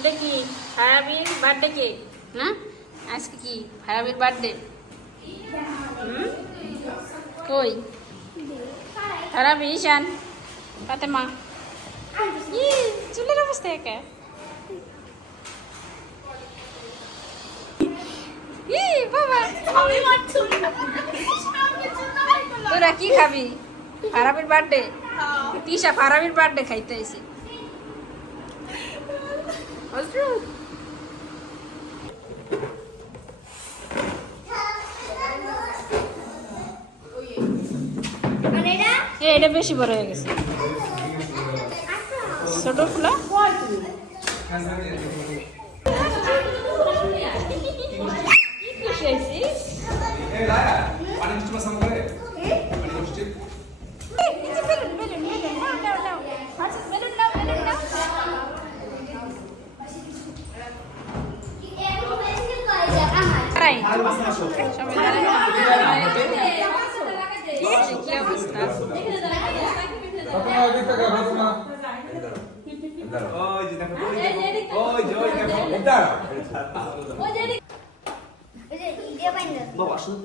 এটা কি? হারাবির বার্থডে কেক না? আজকে কি? হারাবির বার্থডে হুম? কই? হারাবি ঈশান ফাতেমা। ই চুলের অবস্থা একা। ই বাবা। তোরা কি খাবি? ফারাবির বার্থডে তিশা ফারাবির বার্থডে খাইতে আইছি এ এটা বেশি বড় হয়ে গেছে ছোট ফুলা কি খুশি হয়েছিস পানি মিষ্টি মাছ করে পানি মিষ্টি বেলুন বেলুন বেলুন নাও নাও নাও হাসিস বেলুন নাও বেলুন নাও তাই সবাই দাঁড়ায়। কি অবস্থা ফাতেমা ওই দিকটা গা ফাতেমা ওই যে দেখো ওই যে ওই দেখো এটা বাবা আসুন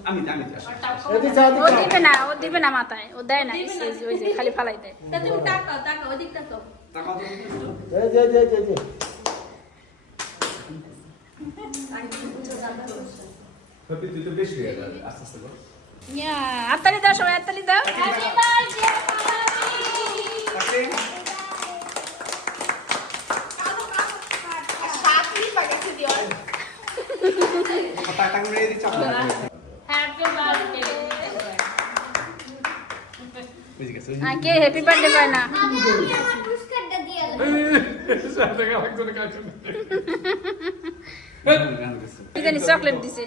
আমি আমি আসুন ও দিবে না ও দিবে না মাথায় ও দেয় না ওই যে খালি ফালাই দেয়। টাকা তো। হ্যাপি তুই তো বেশি হয়ে যাবে আস্তে আস্তে কর ইয়া হাততালি দাও সবাই হাততালি দাও। গেছে। আর কে হ্যাপি বার্থডে কয় না? চকলেট দিছে।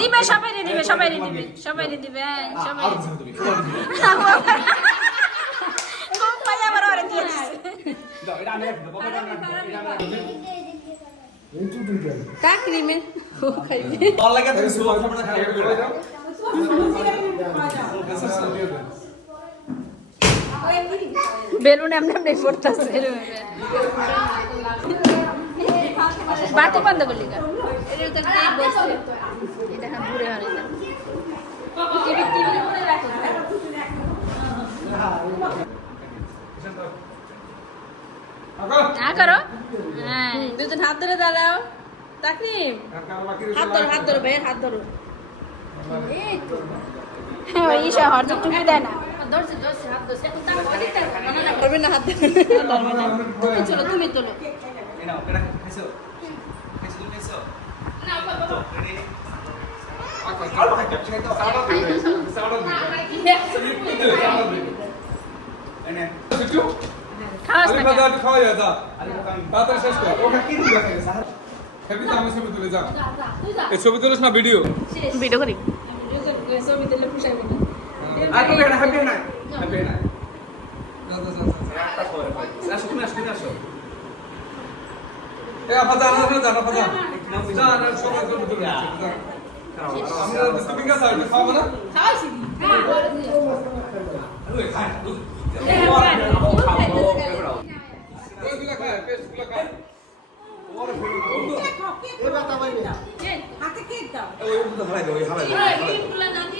দিবে সবাই দিবে সবাই দিবে সবাই দিবে হ্যাঁ, সবাই খুব মজা আবার ওরে দিয়ে দিছে। বেলুন এমনি এমনি পড়তেছে। বাতি বন্ধ করলি করে। হ্যাঁ দুজন হাত ধরে দাঁড়াও। তাকরিম হাত ধরো হাত ধরো ভাই হাত ধরো। হ্যাঁ ওই হরজত টুপি দেয় না। করবে না হাত তুমি চলো তুমি খাওয়া যা তাড়াতাড়ি শেষ কর ওটা কি হ্যাপি তো আমি ছবি তুলে যা এই ছবি তুলিস না ভিডিও ভিডিও করি ছবি না আর তুমি এটা হ্যাপি না হ্যাপি না যা যা যা একটা করে আসো তুমি আসো তুমি আসো এ আপা যা না যা না আপা যা যা না? সবাই ছবি তুলে যা আমরা তুমি কা সাইড খাব না খাওয়াইছি আরে খাই ওইগুলা খায় পেস্টগুলা খায় হাতে কেক দাও। ওই তো দাও ওই হারাই খাই খাই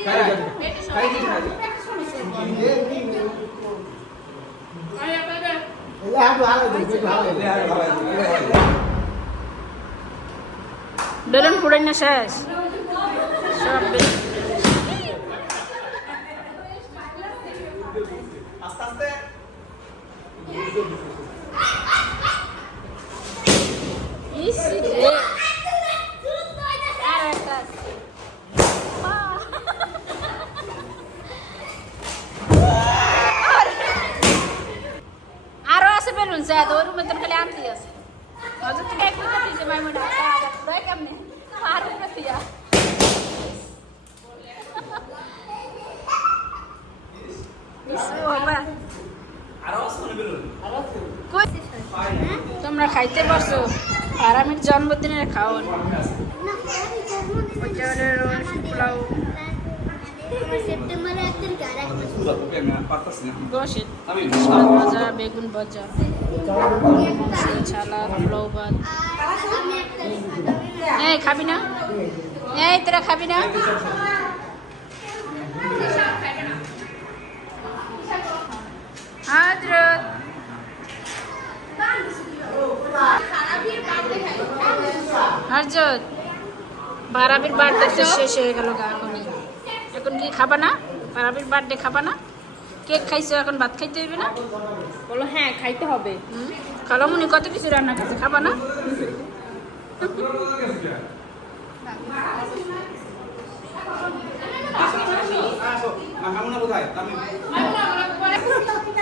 বেলুন ফুড়াই না শেষ। আস্তে আস্তে ইস রে আর একটা আছে। বাহ। আরও আছে বেলুন স্যার ওর রুমে তোর খালি আনতে আছে হজর থেকে একটু কাটিছে মাই মনে হয় পুরাই কেমনে আর কাটিয়া কই তোমরা খাইতে পারছ আরামের জন্মদিনের খাওয়ান পোলাও আমার সেপ্টেম্বরে এক তারিখ আর এক মাস। পুরা তোকে আমি পারতাছি না গোসের আমি শাক ভাজা বেগুন ভাজা খাবি না এই তোরা খাবি না হরজত বারাবির বার্থডে তো শেষ হয়ে গেল গা এখন কি খাবা না বারাবির বার্থডে খাবা না কেক খাইছো এখন ভাত খাইতে হইবে না বলো হ্যাঁ খাইতে হবে? খালামুনি কত কিছু রান্না করছে খাবা না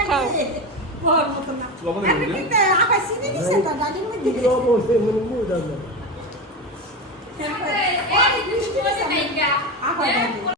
খাও